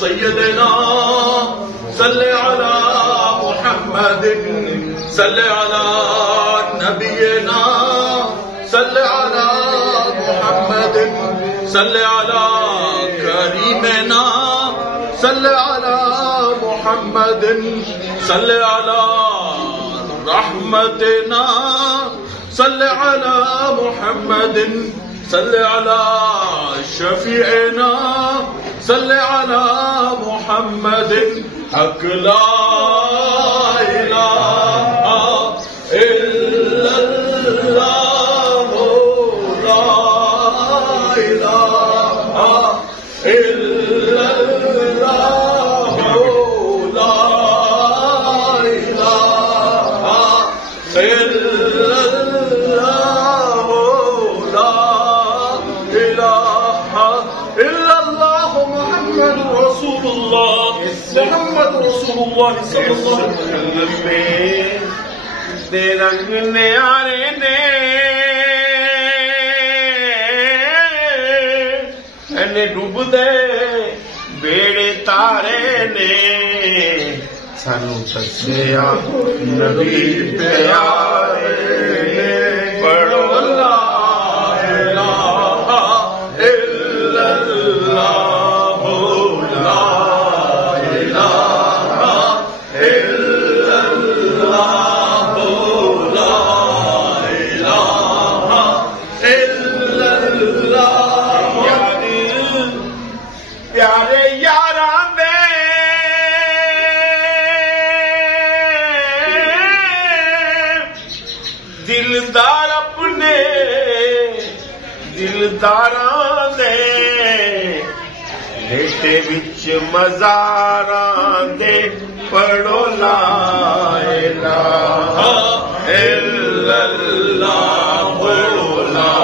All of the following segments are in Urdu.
سيدنا صل على محمد صل على نبينا صل على محمد صل على كريمنا صل على محمد صل على رحمتنا صل على محمد صل على شفيعنا صل على محمد حق لا إله إلا الله لا إله إلا الله لا إله إلا الله لا إله إلا الله محمد رسول الله محمد رسول الله صلى الله عليه وسلم دے رنگ نیارے نے ڈوب دے بیڑے تارے نے سانو دسیا نبی پیارے پڑھو لا الہ الا اللہ لا الہ الا اللہ لا الہ الا اللہ پیارے یاراں دے دلدار اپنے دلداراں دے لیٹے وچ مزاراں دے پڑھو لا الہ الا اللہ لا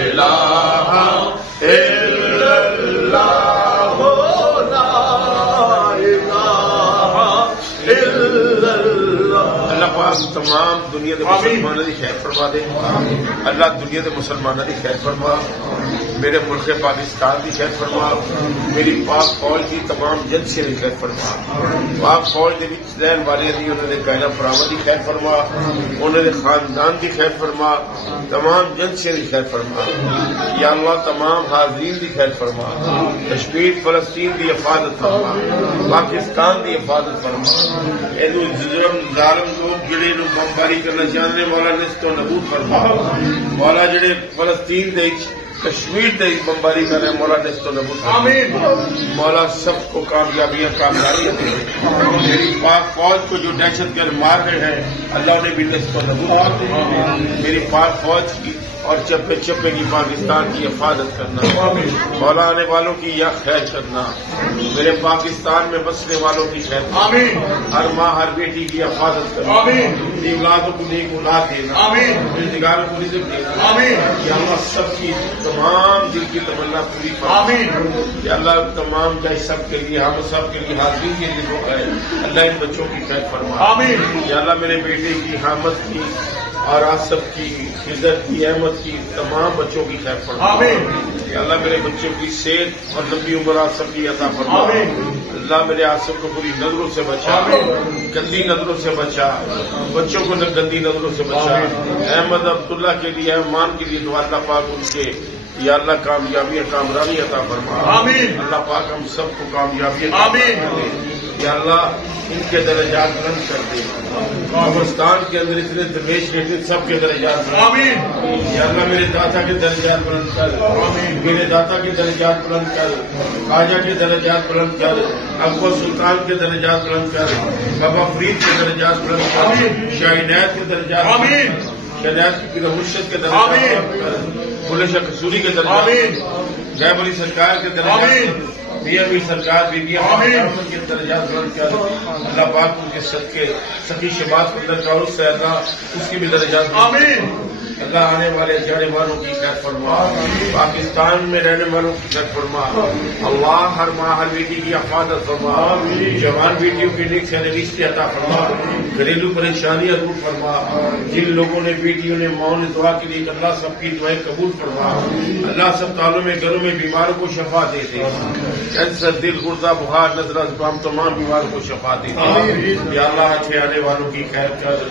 الہ الا اللہ لا الہ الا اللہ اللہ پاک تمام دنیا دے مسلمانوں دی خیر فرما دے اللہ دنیا دے مسلمانوں دی خیر فرما میرے ملک پاکستان دی خیر فرما میری پاک فوج دی تمام جنسیاں دی خیر فرما پاک فوج دے وچ رہن والے دی انہاں دے بہناں بھراواں دی خیر فرما انہاں دے خاندان دی خیر فرما تمام جنسیاں دی خیر فرما یا اللہ تمام حاضرین دی خیر فرما کشمیر فلسطین دی حفاظت فرما پاکستان دی حفاظت فرما اینو ظالم لوگ جڑے نو بمباری کرنا چاہتے مولا نست و نبود فرما مولا جڑے فلسطین دے کشمیر دے بمباری کر رہے مولا نست و نبود آمین مولا سب کو کامیابیاں کامیابیاں دے میری پاک فوج کو جو دہشت گرد مار رہے ہیں اللہ نے بھی نست و نبود میری پاک فوج کی اور چپے چپے کی پاکستان کی حفاظت کرنا مولا آنے والوں کی یا خیر کرنا میرے پاکستان میں بسنے والوں کی خیر آمین ہر ماں ہر بیٹی کی حفاظت کرنا آمین اولادوں کو نیک اولاد دینا آمین رزقاروں کو رزق دینا آمین یا اللہ سب کی تمام دل کی تمنا پوری فرما آمین یا اللہ تمام جائے سب کے لیے ہم سب کے لیے حاضری کے لیے دعا ہے اللہ ان بچوں کی خیر فرما آمین یا اللہ میرے بیٹے کی حامد کی اور آصف کی عزت کی احمد کی تمام بچوں کی خیر فرما آمین یا اللہ میرے بچوں کی صحت اور لمبی عمر آصف کی عطا فرما آمین اللہ میرے آصف کو بری نظروں سے بچا گندی نظروں سے بچا بچوں کو گندی نظروں سے بچا احمد عبداللہ کے لیے احمان کے لیے دعا اللہ پاک ان کے یا اللہ کامیابی کامرانی عطا فرما آمین اللہ پاک ہم سب کو کامیابی آمین یا اللہ ان کے درجات بلند کر دے پاکستان کے اندر اتنے درویش رہتے سب کے درجات آمین یا اللہ میرے داتا کے درجات بلند کر آمین میرے داتا کے درجات بلند کر خواجہ کے درجات بلند کر اکبر سلطان کے درجات بلند کر بابا فرید کے درجات بلند کر شاہ عنایت کے درجات آمین شاہ مرشد کے درجات بلند شاہ قصوری کے درجات جے بلی سرکار کے درجات میاں بھی سرکار بی بی کے درجات بلند کر اللہ پاک ان کے صدقے سخی شباب کو اندر کا اس سے اللہ اس کی بھی درجات آمین اللہ آنے والے جانے والوں کی خیر فرما، پاکستان میں رہنے والوں کی خیر فرما، اللہ ہر ماں ہر بیٹی کی حفاظت فرما، جوان بیٹیوں کے نیک سے رشتے عطا فرما، گھریلو پریشانیاں دور فرما، جن لوگوں نے بیٹیوں نے ماں نے دعا کے لیے اللہ سب کی دعائیں قبول فرما، اللہ سب تالوں میں گھروں میں بیماروں کو شفا دے دے، کینسر دل گردہ بخار نزلہ زکام تمام بیماروں کو شفا دے دے، یا اللہ ہاتھ آنے والوں کی خیر کر،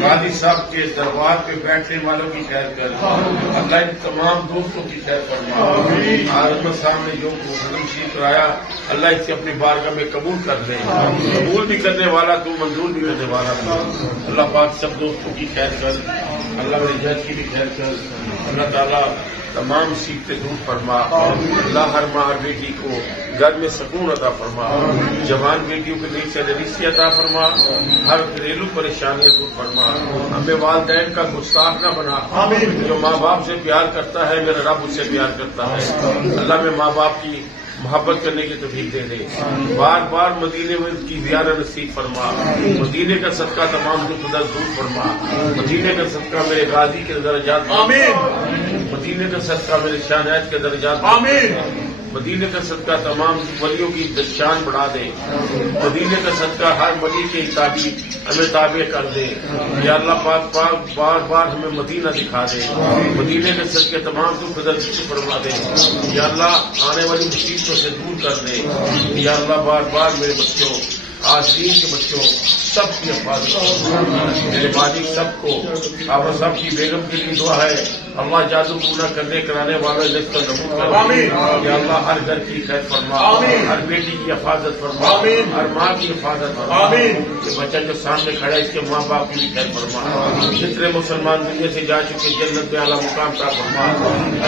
غازی صاحب کے دربار پہ بیٹھنے والوں کی خیر کر، اللہ ان تمام دوستوں کی خیر فرما، احمد صاحب نے جو حضم شریف کرایا اللہ اس سے اپنی بارگاہ میں قبول کر لے، قبول بھی کرنے والا تو منظور بھی کرنے والا تو، اللہ پاک سب دوستوں کی خیر کر، اللہ میرے جج کی بھی خیر کر، اللہ تعالیٰ تمام مصیبتیں دور فرما، اللہ ہر ماں ہر بیٹی کو گھر میں سکون عطا فرما، جوان بیٹیوں کے لیے رشتے عطا فرما، ہر گھریلو پریشانیاں دور فرما، ہمیں والدین کا گستاخ نہ بنا، جو ماں باپ سے پیار کرتا ہے میرا رب اس سے پیار کرتا ہے، اللہ میں ماں باپ کی محبت کرنے کی توفیق دے دے، بار بار مدینے میں کی زیارت نصیب فرما، مدینے کا صدقہ تمام دکھ درد دور فرما، مدینے کا صدقہ میرے غازی کے درجات آمین، مدینے کا صدقہ میرے شاہنائج کے درجات آمین، مدینے کا صدقہ تمام ولیوں کی شان بڑھا دے، مدینے کا صدقہ ہر ولی کے ہمیں تابع کر دے، یا اللہ پاک پاک بار بار ہمیں مدینہ دکھا دے، مدینے کے صدقے تمام دکھ درد فرما دے، یا اللہ آنے والی مصیبتوں سے دور کر دے، یا اللہ بار بار میرے بچوں آج دین کے بچوں سب کی حفاظت، میرے مالک سب کو آپ صاحب کی بیگم کے لیے دعا ہے، اللہ جادو پورا کرنے کرانے والا رزق نمود کر، یا اللہ ہر گھر کی خیر فرما، ہر بیٹی کی حفاظت فرما، ہر ماں کی حفاظت فرما، یہ بچہ جو سامنے کھڑا ہے اس کے ماں باپ کی بھی خیر فرما، جتنے مسلمان دنیا سے جا چکے جنت میں اعلیٰ مقام عطا فرما،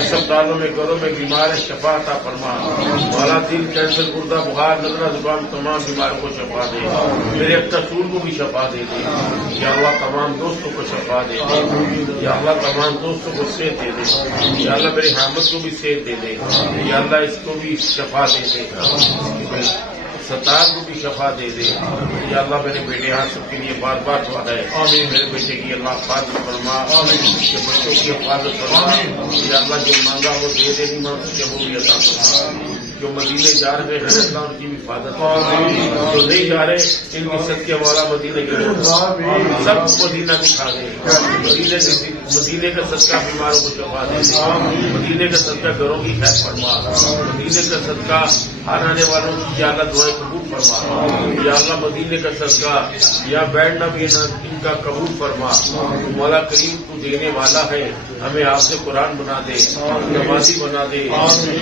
اسپتالوں میں گھروں میں بیمار شفا عطا فرما، والا دل کینسر گردہ بخار نزلہ زکام تمام بیماروں کو شفا دے، میرے قصور کو بھی شفا دے دے، یا اللہ تمام دوستوں کو شفا دے دے، یا اللہ تمام دوستوں کو صحت دے دے، یا اللہ میرے حامد کو بھی صحت دے دے، یا اللہ اس کو بھی شفا دے دے، ستار کو بھی شفا دے دے، یا اللہ میرے بیٹے یہاں سب کے لیے بار بار دعا ہے، میرے بیٹے کی اللہ حفاظت فرما، بچوں کی حفاظت فرما، یا اللہ جو مانگا وہ دے دے، نہیں مانگ سکے وہ بھی عطا فرما، جو مدینے جا رہے ہیں اللہ ان کی بھی حفاظت، جو نہیں جا رہے ان کی صدقے والا مدینے کی سب مدینہ دکھا دے، مدینے کا صدقہ بیماروں کو شفا دے، مدینے کا صدقہ گھروں کی خیر فرما، مدینے کا صدقہ ہر آنے والوں کی یا اللہ دعائیں قبول فرما، یا اللہ مدینے کا صدقہ یا بیٹھنا بھی ان کا قبول فرما، مولا کریم تو دینے والا ہے، ہمیں آپ سے قرآن بنا دے، نمازی بنا دے،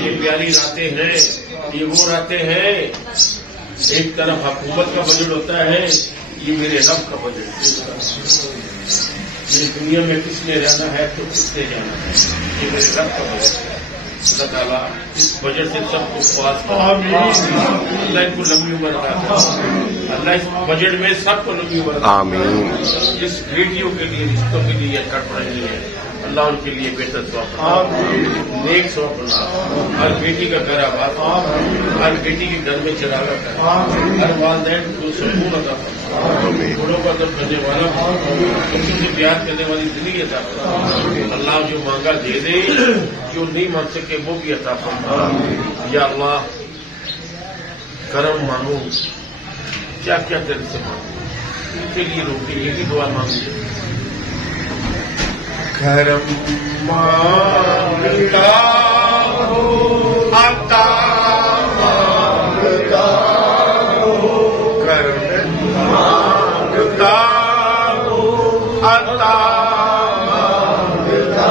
یہ پیاری راتیں ہیں، یہ وہ راتیں ہیں، ایک طرف حکومت کا بجٹ ہوتا ہے، یہ میرے رب کا بجٹ ہے، یہ دنیا میں کس نے رہنا ہے تو کس نے جانا ہے، یہ میرے رب کا بجٹ ہے، اللہ تعالیٰ اس بجٹ سے سب کو پاس اللہ ان کو لمبی عمر عطا کرے، اللہ اس بجٹ میں سب کو لمبی عمر عطا کرے، جس بیٹیوں کے لیے رشتوں کے لیے کٹ رہی ہے اللہ ان کے لیے بہتر سواب نیک سواب بنا، ہر بیٹی کا گھر آباد، ہر بیٹی کے گھر میں چراغا کر، ہر والدین کو سکون عطا فرما، بڑوں کا دم کرنے والا بچوں سے پیار کرنے والی زندگی عطا فرما، اللہ جو مانگا دے دے، جو نہیں مانگ سکے وہ بھی عطا فرما، یا اللہ کرم مانگو، کیا کیا تیرے سے مانگو، ان کے لیے روکے یہ بھی دعا مانگو، کرم مانگتا ہوں عطا مانگتا ہوں، کرم مانگتا ہوں عطا مانگتا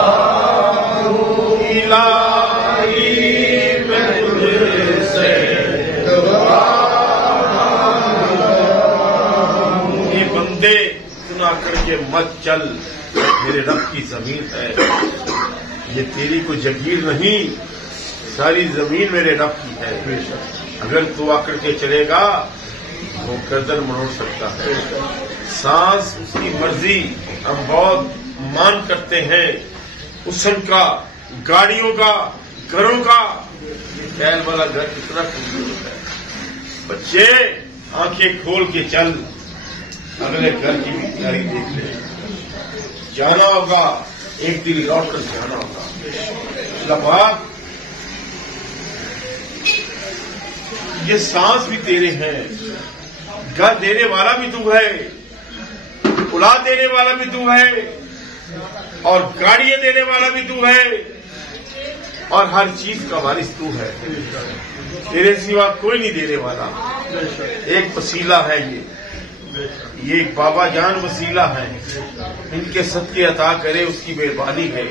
ہوں، الہی میں تجھ سے دعا مانگتا ہوں، یہ بندے سنا کر کے مت چل، میرے رب کی زمین ہے، یہ تیری کو جگیر نہیں، ساری زمین میرے رب کی ہے، اگر تو آ کر کے چلے گا وہ گردن مڑوڑ سکتا ہے، سانس اس کی مرضی، ہم بہت مان کرتے ہیں اسن کا، گاڑیوں کا، گھروں کا، خیال والا گھر کتنا خوبصورت ہے، بچے آنکھیں کھول کے چل، اگلے گھر کی بھی تیاری دیکھ لے، جانا ہوگا ایک دن لوٹ کر کے آنا ہوگا. اللہ پاک یہ سانس بھی تیرے ہیں، گھر دینے والا بھی تو ہے، اولاد دینے والا بھی تو ہے، اور گاڑیاں دینے والا بھی تو ہے، اور ہر چیز کا وارث تو ہے. تیرے سوا کوئی نہیں دینے والا. ایک وسیلہ ہے یہ ایک بابا جان وسیلہ ہے. ان کے صدقے عطا کرے اس کی مہربانی ہے.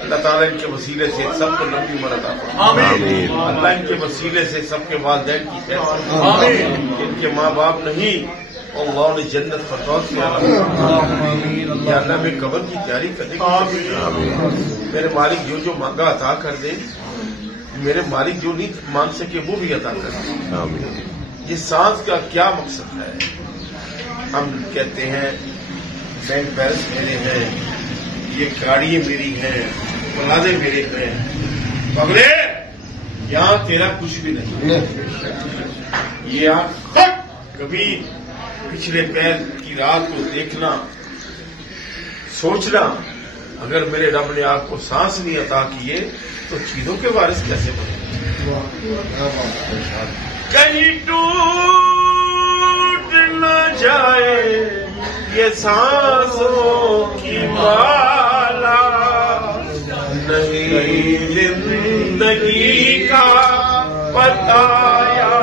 اللہ تعالیٰ ان کے وسیلے سے سب کو لمبی عمر عطا فرمائے. اللہ ان کے وسیلے سے سب کے والدین کی خیر. ان کے ماں باپ نہیں اللہ نے جنت فردوس کیا. یا اللہ میں قبر کی تیاری کرنے کی میرے مالک جو مانگا عطا کر دے. میرے مالک جو نہیں مانگ سکے وہ بھی عطا کر دے. یہ سانس کا کیا مقصد ہے؟ ہم کہتے ہیں بینک بیلنس میرے ہیں، یہ گاڑیاں میری ہیں، اولادیں میرے ہیں. پگلے یہاں تیرا کچھ بھی نہیں. یہ آپ کبھی پچھلے پیر کی رات کو دیکھنا، سوچنا اگر میرے رب نے آپ کو سانس نہیں عطا کیے تو چیزوں کے وارث کیسے بنے؟ کہیں ٹوٹ نہ جائے یہ سانسوں کی مالا، نہیں زندگی کا بتایا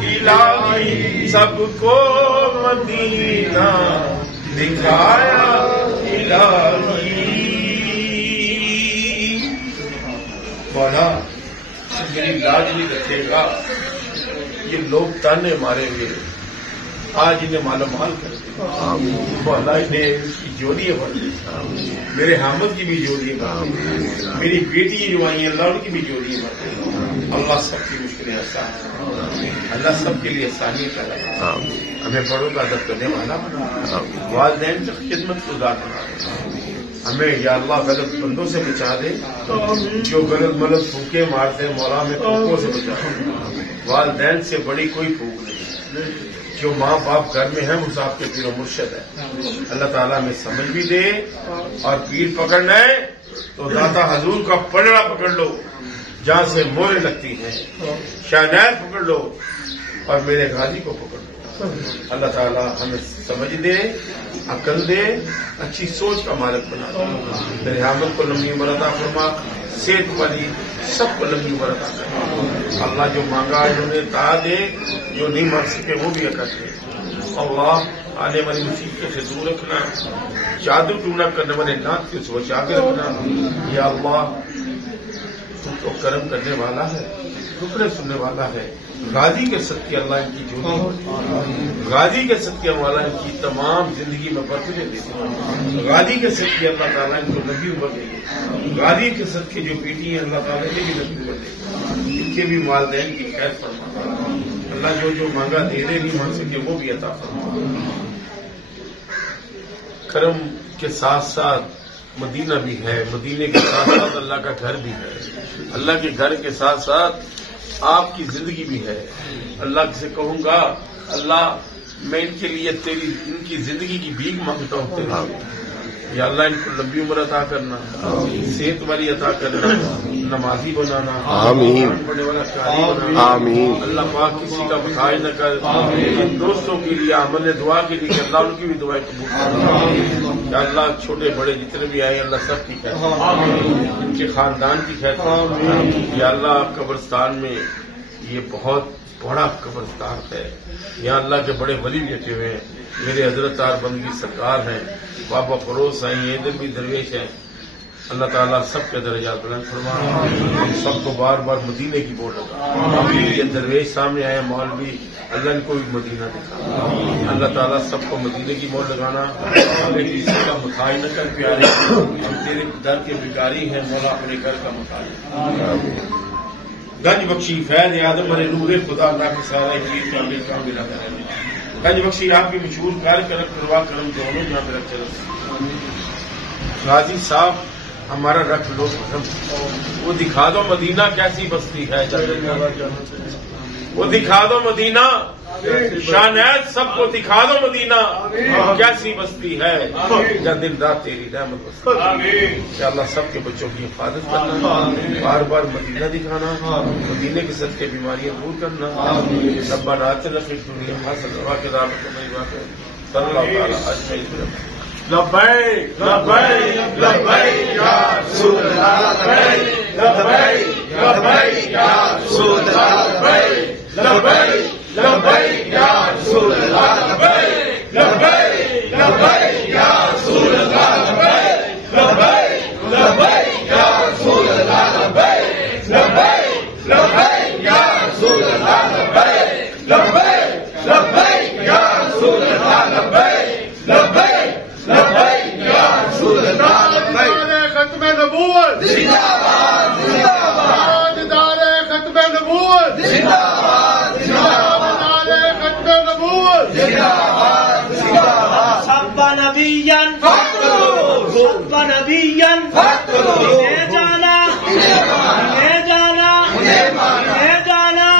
الہی، سب کو مدینہ دکھایا الہی. مولا میری لاج نہیں رکھے گا. یہ لوگ تانے مارے ہوئے آج انہیں مالا مال کر دے. مولا انہیں اس کی جوڑیاں بڑھ دی. میرے حامد کی بھی جوڑیاں بڑھ دی. میری بیٹی جو آئی ہیں اللہ ان کی بھی جوڑیاں بڑھ دی. اللہ سب کی مشکلیں آسان، اللہ سب کے لیے آسانیاں پیدا کرے. ہمیں بڑوں کا ادب کرنے والا بنا، والدین کی خدمت گزار بنا. ہمیں یا اللہ غلط بندوں سے بچا دے، جو غلط ملت پھونکے مارتے مولا میں پھونکوں سے بچا دے. والدین سے بڑی کوئی پھونک نہیں. جو ماں باپ گھر میں ہیں وہ صاحب کے پیر و مرشد ہے. اللہ تعالیٰ میں سمجھ بھی دے. اور پیر پکڑنا ہے تو داتا حضور کا پلڑا پکڑ لو جہاں سے موریں لگتی ہیں. شاہنیر پکڑ لو اور میرے غازی کو پکڑ لو. اللہ تعالیٰ ہمیں سمجھ دے، عقل دے، اچھی سوچ کا مالک بنا دے. میرے حامد کو لمبی عمر عطا فرما، صحت والی سب کو لمبی عمر عطا فرما. اللہ جو مانگا انہیں عطا دے، جو نہیں مانگ سکے وہ بھی عطا دے. اللہ آنے والی مصیبتوں سے دور رکھنا، جادو ٹونا کرنے والے نات سے بچا کے رکھنا. یا اللہ تم تو کرم کرنے والا ہے، ٹکڑے سننے والا ہے. غازی کے صدقے اللہ ان کی جوڑی، غازی کے صدقے والا ان کی تمام زندگی میں برکتیں دے. غازی کے صدقے اللہ تعالیٰ ان کو لمبی عمر دے. غازی کے صدقے جو بیٹی ہیں اللہ تعالیٰ نے بھی لمبی عمر دے. ان کے بھی والدین کی خیر فرما. اللہ جو مانگا دے دے، نہیں مانگ سکے وہ بھی عطا فرما. کرم کے ساتھ ساتھ مدینہ بھی ہے، مدینے کے ساتھ ساتھ اللہ کا گھر بھی ہے. اللہ کے گھر کے ساتھ ساتھ آپ کی زندگی بھی ہے. اللہ سے کہوں گا اللہ میں ان کے لیے تیری ان کی زندگی کی بھیک مانگتا ہوں تیری. یا اللہ ان کو لمبی عمر عطا کرنا، صحت والی عطا کرنا، نمازی بنانا، پڑھنے والا قاری بنانا. اللہ پاک کسی کا بخائے نہ کر. دوستوں کے لیے عمل دعا کے لیے اللہ ان کی بھی دعائیں قبول کرنا. یا اللہ چھوٹے بڑے جتنے بھی آئے اللہ سب کی خیر، ان کے خاندان کی خیر. یا اللہ قبرستان میں یہ بہت بڑا قبرستان ہے، یہاں اللہ کے بڑے ولی بیٹھے ہوئے ہیں. میرے حضرت آر بندگی سرکار ہیں، بابا فروز آئی ادھر بھی درویش ہیں. اللہ تعالیٰ سب کے درجات بلند فرما. سب کو بار بار مدینے کی بول لگا. یہ درویش سامنے آئے مولوی، اللہ ان کو بھی مدینہ دکھا. اللہ تعالیٰ سب کو مدینے کی مول لگانا. ہمیں کسی کا متھائی نہ کر پیارے، ہم تیرے در کے بھکاری ہیں مولا، اپنے گھر کا متھائی. گنج بخشی فیض آدم ارے نور خدا اللہ کے سارے پیر کا ملا کریں. گنج بخشی آپ کی مشہور کار کرم کروا کرم دونوں جہاں میرا چلو. غازی صاحب ہمارا رکھ لو کرم، وہ دکھا دو مدینہ کیسی بستی ہے، وہ دکھا دو مدینہ، شانیت سب کو دکھا دو مدینہ کیسی بستی ہے، یا دن رات تیری رحمت بستی۔ یا اللہ سب کے بچوں کی حفاظت کرنا، بار بار مدینہ دکھانا، مدینے کے صدقے بیماریاں دور کرنا، ربنا آتنا فی الدنیا حسنۃ وفی الآخرۃ صلی اللہ تعالی اجمعین۔ لبیک لبیک لبیک یا رسول اللہ، لبیک لبیک لبیک یا رسول اللہ، لبیک لبیک لبیک یا رسول اللہ، لبیک لبیک لبیک یا رسول اللہ، لبیک لبیک لبیک یا رسول اللہ، لبیک لبیک لبیک یا رسول اللہ، لبیک لبیک لبیک یا رسول اللہ، لبیک لبیک لبیک یا رسول اللہ، لبیک ختم نبوت زندہ باد زندہ باد، دار ختم نبوت زندہ باد زندہ باد، ختم نبوت زندہ باد زندہ باد، سب نبیاً سب نبیاً لے جانا لے جانا لے جانا،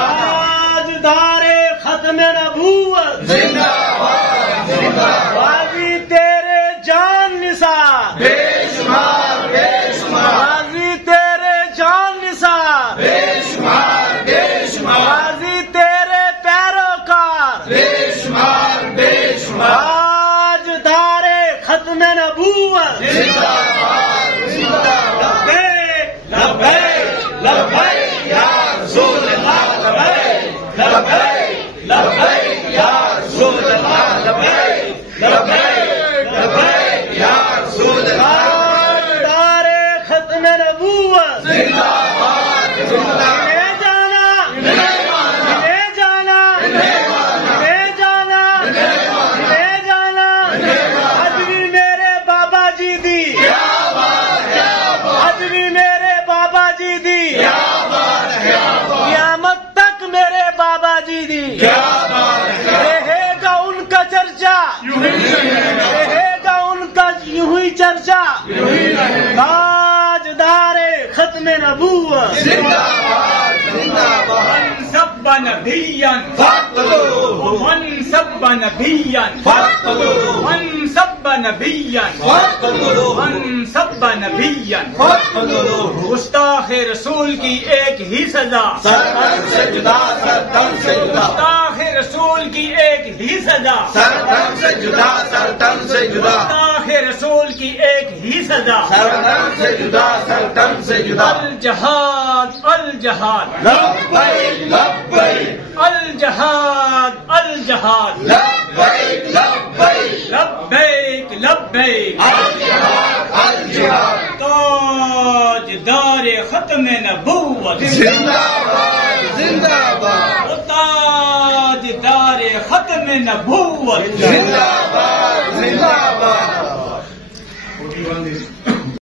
آج دار ختم نبوت زندہ باد زندہ باد، تیرے جان نثار بے شمار بے شمار، غازی تیرے جان نثار بے شمار بے شمار، غازی تیرے پیروکار بے شمار بے شمار، آج دار ختم نبوت زندہ باد زندہ باد، لبیک لبیک یا رسول اللہ، لبیک لبیک لبیک یا رسول اللہ، لبیک لبیک لبیک یا رسول اللہ، دار ختم نبوت زندہ باد زندہ باد، لے جانا لے جانا لے جانا لے جانا، آج بھی میرے بابا جی دی، آج بھی میرے بابا جی دی، قیامت تک میرے بابا جی دی، رہے گا ان کا چرچا، رہے گا ان کا یوں ہی چرچا، تاجدار ختم نبوت زندہ باد زندہ باد، من سب نبیا فاقتلوہ، من سب نبیا فاقتلوہ، من سب نبیا فاقتلوہ، من سب نبیا فاقتلوہ، گستاخ رسول کی ایک ہی سزا، سرتن سے جدا سرتن سے جدا، گستاخ رسول کی ایک ہی سزا، سرتن سے جدا سرتن سے جدا، گستاخ رسول کی ایک ہی سزا، سرتن سے جدا سرتن سے جدا، الجہاد الجہاد لبیک لبیک، الجہاد الجہاد لبیک لبیک لبیک لبیک، الجہاد الجہاد، تاجدار ختم نبوت زندہ باد زندہ باد، تاجدار ختم نبوت زندہ باد زندہ باد۔